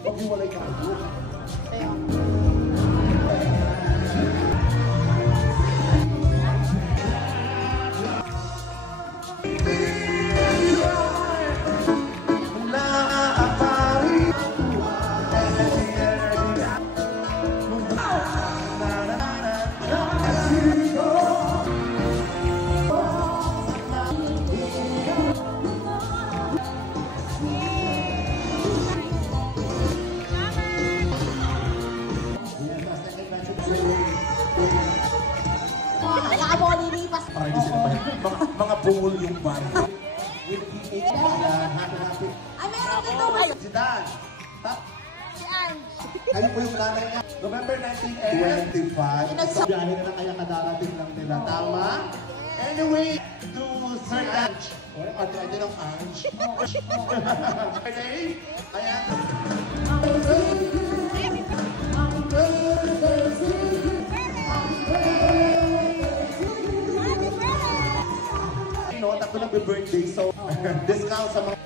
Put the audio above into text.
Pag-iwalay ka kayo. Mga bungol yung ban. With PH yan, happy. Ay, meron dito. Si Dan. Si Ange. Ano po yung nanay niya? November 19 and 25. Sa biyahe na lang kaya kadarating lang nila. Tama? Anyway, to Sir Ange. O, ano ng Ange? Okay? Ayan. Tatlo nag-birthday, so discount sa mga...